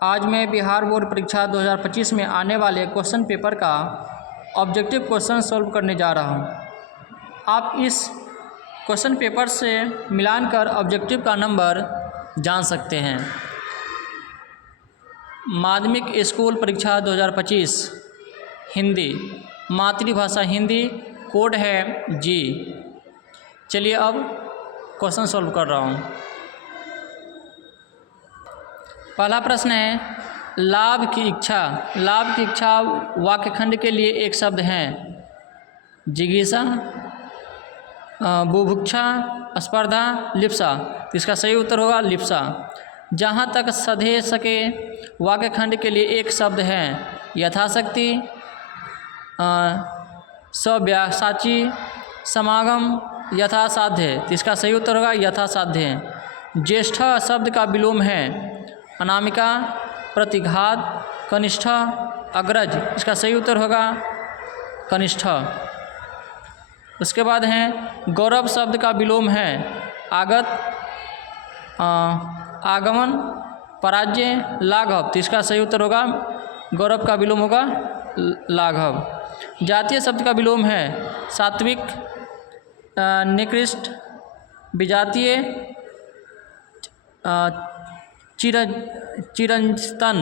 आज मैं बिहार बोर्ड परीक्षा 2025 में आने वाले क्वेश्चन पेपर का ऑब्जेक्टिव क्वेश्चन सॉल्व करने जा रहा हूं। आप इस क्वेश्चन पेपर से मिलान कर ऑब्जेक्टिव का नंबर जान सकते हैं। माध्यमिक स्कूल परीक्षा 2025 हिंदी, मातृभाषा हिंदी, कोड है जी। चलिए अब क्वेश्चन सॉल्व कर रहा हूं। पहला प्रश्न है, लाभ की इच्छा। लाभ की इच्छा वाक्यखंड के लिए एक शब्द है। जिज्ञासा, बुभुक्षा, स्पर्धा, लिप्सा। तो इसका सही उत्तर होगा लिप्सा। जहाँ तक सधे सके वाक्यखंड के लिए एक शब्द है। यथाशक्ति, सव्यासाची, समागम, यथासाध्य। तो इसका सही उत्तर होगा यथासाध्य। ज्येष्ठ शब्द का विलोम है। अनामिका, प्रतिघात, कनिष्ठ, अग्रज। इसका सही उत्तर होगा कनिष्ठ। उसके बाद है गौरव शब्द का विलोम है। आगत, आगमन, पराजय, लाघव। तो इसका सही उत्तर होगा गौरव का विलोम होगा लाघव। जातीय शब्द का विलोम है। सात्विक, निकृष्ट, विजातीय, चिरंतन।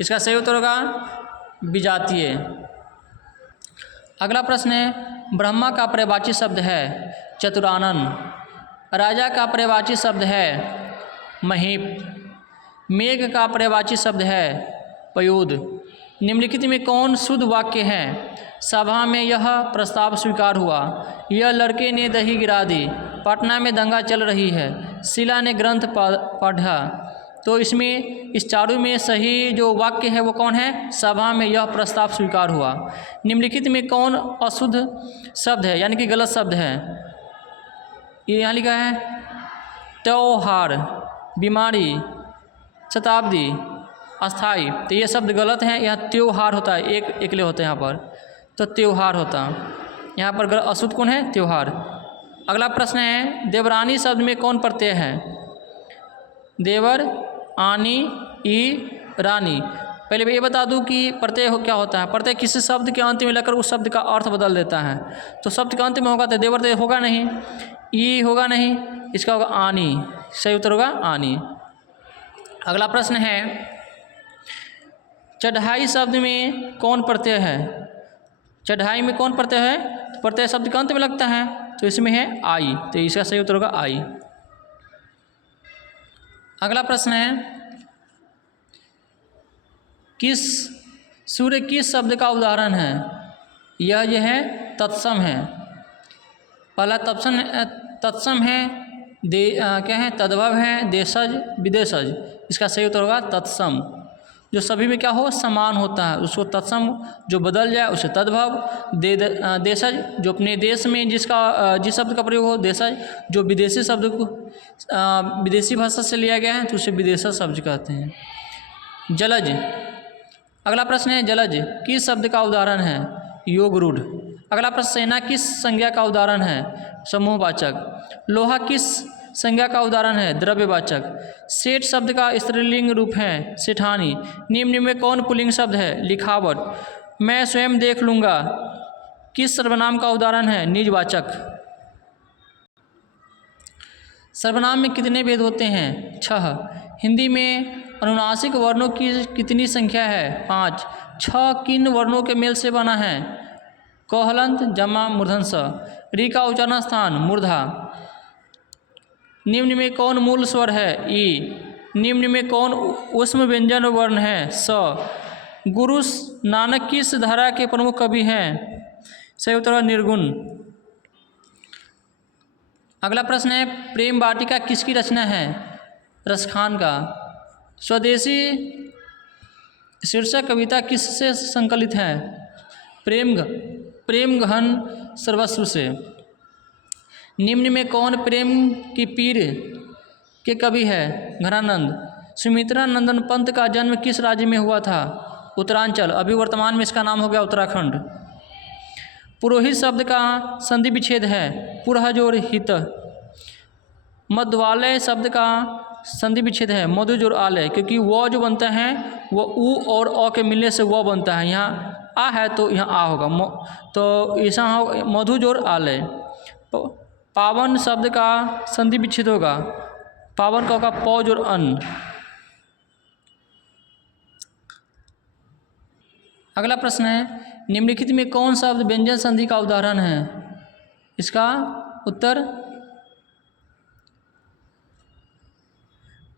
इसका सही उत्तर होगा विजातीय। अगला प्रश्न है, ब्रह्मा का पर्यायवाची शब्द है चतुरानन। राजा का पर्यायवाची शब्द है महीप। मेघ का पर्यायवाची शब्द है पयोद। निम्नलिखित में कौन शुद्ध वाक्य है? सभा में यह प्रस्ताव स्वीकार हुआ। यह लड़के ने दही गिरा दी। पटना में दंगा चल रही है। शीला ने ग्रंथ पढ़ा। तो इसमें इस चारों में सही जो वाक्य है वो कौन है? सभा में यह प्रस्ताव स्वीकार हुआ। निम्नलिखित में कौन अशुद्ध शब्द है यानी कि गलत शब्द है? ये यहाँ लिखा है त्योहार, बीमारी, शताब्दी, अस्थाई। तो ये शब्द गलत हैं। यहाँ त्योहार होता है, एक एकले होते हैं यहाँ पर, तो त्योहार होता। यहाँ पर अशुद्ध कौन है? त्योहार। अगला प्रश्न है, देवरानी शब्द में कौन प्रत्यय है? देवर, आनी, ई, रानी। पहले ये बता दूं कि प्रत्यय क्या होता है। प्रत्यय किसी शब्द के अंत में लेकर उस शब्द का अर्थ बदल देता है। तो शब्द के अंत में होगा तो देवर तो होगा नहीं, ई होगा नहीं, इसका होगा आनी। सही उत्तर होगा आनी। अगला प्रश्न है, चढ़ाई शब्द में कौन प्रत्यय है? चढ़ाई में कौन प्रत्यय है? तो प्रत्यय शब्द के अंत में लगता है, तो इसमें है आई। तो इसका सही उत्तर होगा आई। अगला प्रश्न है, किस सूर्य किस शब्द का उदाहरण है? यह है तत्सम है। पहला तत्सम है, क्या है? तद्भव है, देशज, विदेशज। इसका सही उत्तर होगा तत्सम। जो सभी में क्या हो? समान होता है, उसको तत्सम। जो बदल जाए उसे तद्भव। देशज जो अपने देश में जिस शब्द का प्रयोग हो, देशज। जो विदेशी शब्द को विदेशी भाषा से लिया गया है तो उसे विदेशज शब्द कहते हैं। जलज। अगला प्रश्न है, जलज किस शब्द का उदाहरण है? योग रूढ़। अगला प्रश्न, सेना किस संज्ञा का उदाहरण है? समूहवाचक। लोहा किस संज्ञा का उदाहरण है? द्रव्यवाचक। सेठ शब्द का स्त्रीलिंग रूप है सेठानी। निम्न में कौन पुल्लिंग शब्द है? लिखावट। मैं स्वयं देख लूँगा किस सर्वनाम का उदाहरण है? निजवाचक। सर्वनाम में कितने भेद होते हैं? 6। हिंदी में अनुनासिक वर्णों की कितनी संख्या है? 5। 6 किन वर्णों के मेल से बना है? क हलंत, जमा, मूर्धन स। री का उच्चारण स्थान मूर्धा। निम्न में कौन मूल स्वर है? ई। निम्न में कौन ऊष्म व्यंजन वर्ण है? स। गुरु नानक किस धारा के प्रमुख कवि हैं? सही उत्तर है निर्गुण। अगला प्रश्न है, प्रेम वाटिका किसकी रचना है? रसखान का। स्वदेशी शीर्षक कविता किससे संकलित है? प्रेम घन सर्वस्व से। निम्न में कौन प्रेम की पीर के कवि है? घनानंद। सुमित्रा नंदन पंत का जन्म किस राज्य में हुआ था? उत्तरांचल। अभी वर्तमान में इसका नाम हो गया उत्तराखंड। पुरोहित शब्द का संधि विच्छेद है पुरह जोर हित। मध्वालय शब्द का संधि विच्छेद है मधु जोड़ आलय, क्योंकि वो जो बनता है वो उ और अ के मिलने से वो बनता है। यहाँ आ है तो यहाँ आ होगा, तो ऐसा हो मधु जोड़ आलय। पावन शब्द का संधि विच्छेद होगा, पावन का होगा प जोड़ अन्न। अगला प्रश्न है, निम्नलिखित में कौन शब्द व्यंजन संधि का उदाहरण है? इसका उत्तर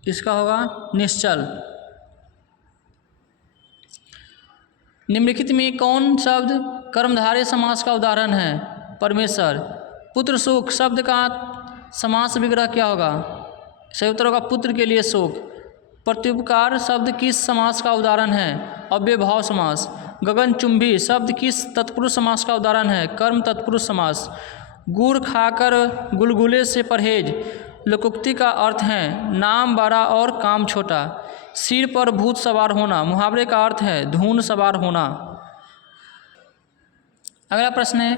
इसका होगा निश्चल। निम्नलिखित में कौन शब्द कर्मधारय समास का उदाहरण है? परमेश्वर। पुत्र शोक शब्द का समास विग्रह क्या होगा? सही उत्तर होगा पुत्र के लिए शोक। प्रत्युपकार शब्द किस समास का उदाहरण है? अव्ययभाव समास। गगनचुंबी शब्द किस तत्पुरुष समास का उदाहरण है? कर्म तत्पुरुष समास। गुड़ खाकर गुलगुले से परहेज लोकोक्ति का अर्थ है नाम बड़ा और काम छोटा। सिर पर भूत सवार होना मुहावरे का अर्थ है धून सवार होना। अगला प्रश्न है,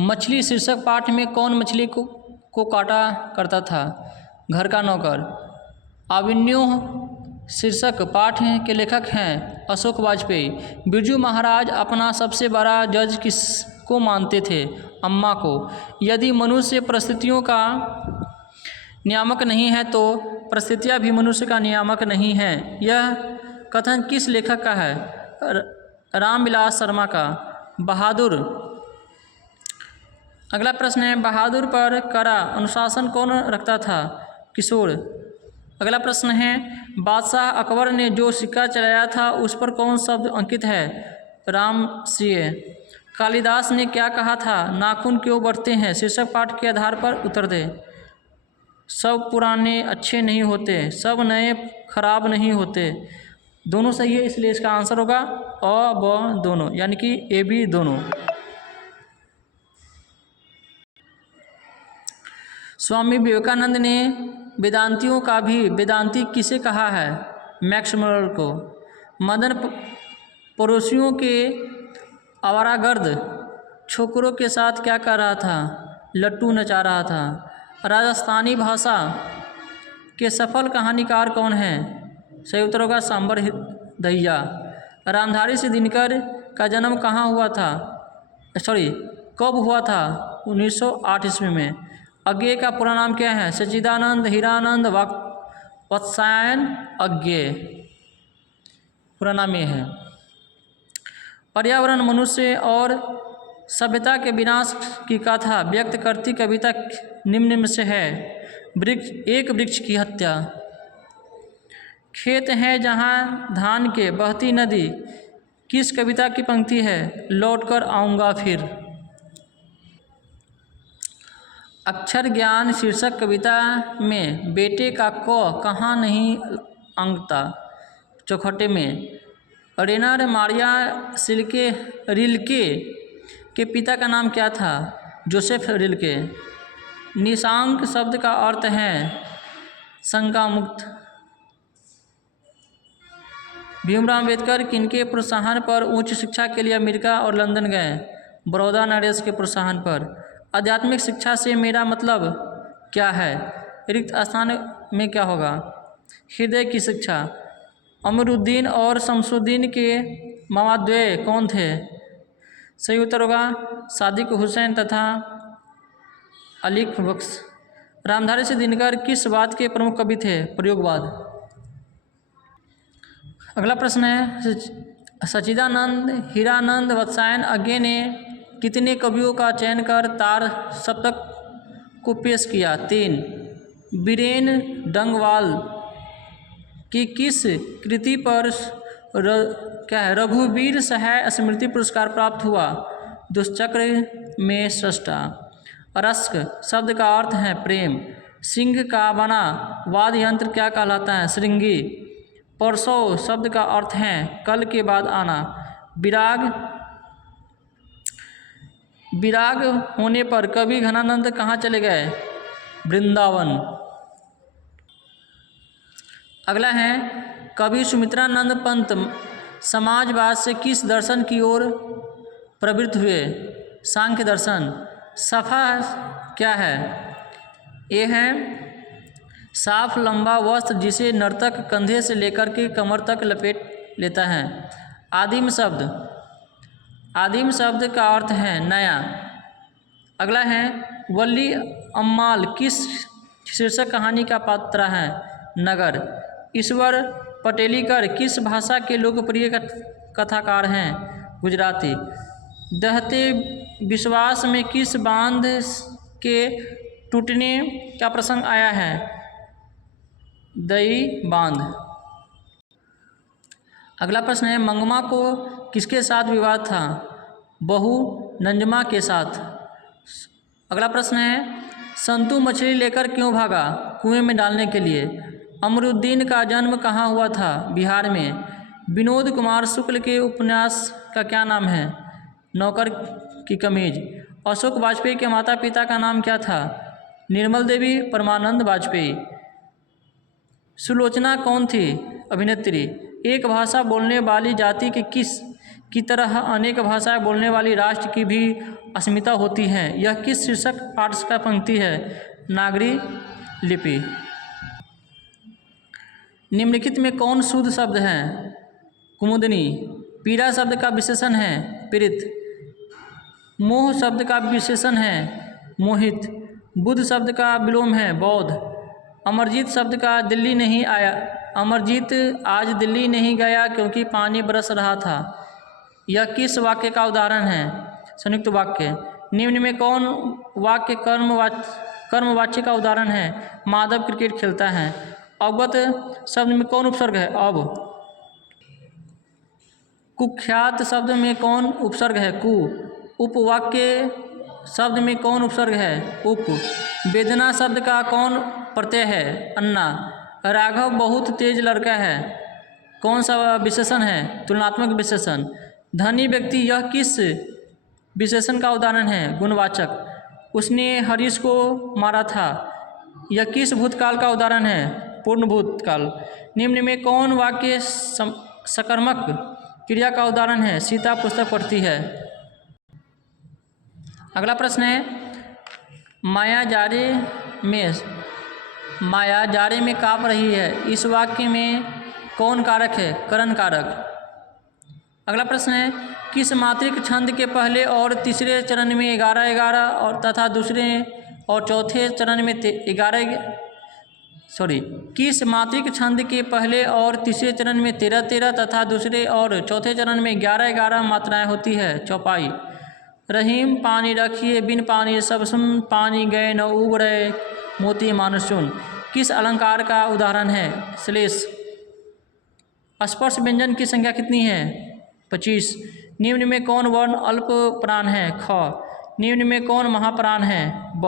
मछली शीर्षक पाठ में कौन मछली को काटा करता था? घर का नौकर। अभिन्योह शीर्षक पाठ के लेखक हैं अशोक वाजपेयी। बिरजू महाराज अपना सबसे बड़ा जज किसको मानते थे? अम्मा को। यदि मनुष्य परिस्थितियों का नियामक नहीं है तो परिस्थितियाँ भी मनुष्य का नियामक नहीं है। यह कथन किस लेखक का है? रामविलास शर्मा का। बहादुर। अगला प्रश्न है, बहादुर पर कड़ा अनुशासन कौन रखता था? किशोर। अगला प्रश्न है, बादशाह अकबर ने जो सिक्का चलाया था उस पर कौन शब्द अंकित है? राम सिंह। कालिदास ने क्या कहा था? नाखून क्यों बढ़ते हैं? शीर्षक पाठ के आधार पर उत्तर दे। सब पुराने अच्छे नहीं होते, सब नए खराब नहीं होते। दोनों सही है, इसलिए इसका आंसर होगा अ ब दोनों, यानी कि ए बी दोनों। स्वामी विवेकानंद ने वेदांतियों का भी वेदांती किसे कहा है? मैक्स मुलर को। मदन पड़ोसियों के आवारागर्द छोकरों के साथ क्या कर रहा था? लट्टू नचा रहा था। राजस्थानी भाषा के सफल कहानीकार कौन हैं? सही उत्तर होगा सांबर दहिया। रामधारी सिंह दिनकर का जन्म कहाँ हुआ था? कब हुआ था? 1908 ईस्वी में। अज्ञेय का पूरा नाम क्या है? सच्चिदानंद हीरानंद वत्सायन अज्ञेय, पूरा नाम ये है। पर्यावरण मनुष्य और सभ्यता के विनाश की कथा व्यक्त करती कविता निम्न में से है? एक वृक्ष की हत्या। खेत है जहाँ धान के बहती नदी किस कविता की पंक्ति है? लौटकर आऊँगा फिर। अक्षर ज्ञान शीर्षक कविता में बेटे का क कहाँ नहीं अंकता? चौखटे में। रेनर मारिया रिल्के के पिता का नाम क्या था? Joseph Rilke. निशांक शब्द का अर्थ है शंका मुक्त। भीमराव अम्बेडकर किनके प्रोत्साहन पर उच्च शिक्षा के लिए अमेरिका और लंदन गए? बड़ौदा नरेश के प्रोत्साहन पर। आध्यात्मिक शिक्षा से मेरा मतलब क्या है? रिक्त स्थान में क्या होगा? हृदय की शिक्षा। अमरुद्दीन और शमसुद्दीन के मामाद्वय कौन थे? सही उत्तर होगा सादिक हुसैन तथा अलीक बख्श। रामधारी सिंह दिनकर किस बात के प्रमुख कवि थे? प्रयोगवाद। अगला प्रश्न है, सच्चिदानंद हीरानंद वत्सायन अज्ञेय ने कितने कवियों का चयन कर तार सप्तक को पेश किया? 3। बीरेन डंगवाल की किस कृति पर रघुवीर सहाय स्मृति पुरस्कार प्राप्त हुआ? दुष्चक्र में सृष्टा। रस्क शब्द का अर्थ है प्रेम। सिंह का बना वाद्य यंत्र क्या कहलाता है? श्रृंगी। परसों शब्द का अर्थ है कल के बाद आना। विराग होने पर कवि घनानंद कहाँ चले गए? वृंदावन। अगला है, कवि सुमित्रानंद पंत समाजवाद से किस दर्शन की ओर प्रवृत्त हुए? सांख्य दर्शन। सफा क्या है? ए है साफ लंबा वस्त्र जिसे नर्तक कंधे से लेकर के कमर तक लपेट लेता है। आदिम शब्द, आदिम शब्द का अर्थ है नया। अगला है वल्ली अम्माल किस शीर्षक कहानी का पात्र है? नगर। ईश्वर पटेलीकर किस भाषा के लोकप्रिय कथाकार हैं? गुजराती। दहते विश्वास में किस बांध के टूटने का प्रसंग आया है? दई बांध। अगला प्रश्न है मंगमा को किसके साथ विवाद था? बहू नंजमा के साथ। अगला प्रश्न है संतू मछली लेकर क्यों भागा? कुएं में डालने के लिए। अमरुद्दीन का जन्म कहाँ हुआ था? बिहार में। विनोद कुमार शुक्ल के उपन्यास का क्या नाम है? नौकर की कमीज। अशोक वाजपेयी के माता पिता का नाम क्या था? निर्मल देवी, परमानंद वाजपेयी। सुलोचना कौन थी? अभिनेत्री। एक भाषा बोलने वाली जाति के किस की तरह अनेक भाषाएं बोलने वाली राष्ट्र की भी अस्मिता होती है? यह किस शीर्षक पाठ का पंक्ति है? नागरी लिपि। निम्नलिखित में कौन शुद्ध शब्द है? कुमुदनी। पीड़ा शब्द का विशेषण है? पीड़ित। मोह शब्द का विशेषण है? मोहित। बुद्ध शब्द का विलोम है? बौद्ध। अमरजीत शब्द का दिल्ली नहीं आया, अमरजीत आज दिल्ली नहीं गया क्योंकि पानी बरस रहा था। यह किस वाक्य का उदाहरण है? संयुक्त वाक्य। निम्न में कौन वाक्य कर्मवाच्य का उदाहरण है? माधव क्रिकेट खेलता है। अवगत शब्द में कौन उपसर्ग है? अब। कुख्यात शब्द में कौन उपसर्ग है? कु। उपवाक्य शब्द में कौन उपसर्ग है? उप। वेदना शब्द का कौन प्रत्यय है? अन्ना। राघव बहुत तेज लड़का है, कौन सा विशेषण है? तुलनात्मक विशेषण। धनी व्यक्ति यह किस विशेषण का उदाहरण है? गुणवाचक। उसने हरीश को मारा था, यह किस भूतकाल का उदाहरण है? पूर्ण भूतकाल। निम्न में कौन वाक्य सकर्मक क्रिया का उदाहरण है? सीता पुस्तक पढ़ती है। अगला प्रश्न है माया जारे में काँप रही है, इस वाक्य में कौन कारक है? करण कारक। अगला प्रश्न है किस मात्रिक छंद के पहले और तीसरे चरण में 11-11 और तथा दूसरे और चौथे चरण में किस मात्रिक छंद के पहले और तीसरे चरण में 13-13 तथा दूसरे और चौथे चरण में 11-11 मात्राएं होती है? चौपाई। रहीम पानी रखिए बिन पानी सब सुन, पानी गए न उब रहे मोती मानुष चुन, किस अलंकार का उदाहरण है? श्लेष। स्पर्श व्यंजन की संख्या कितनी है? 25। निम्न में कौन वर्ण अल्प प्राण है? ख। निम्न में कौन महाप्राण है? ब।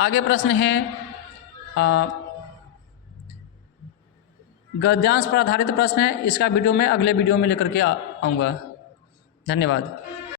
आगे प्रश्न है गद्यांश पर आधारित प्रश्न है, इसका वीडियो मैं अगले वीडियो में लेकर के आऊँगा। धन्यवाद।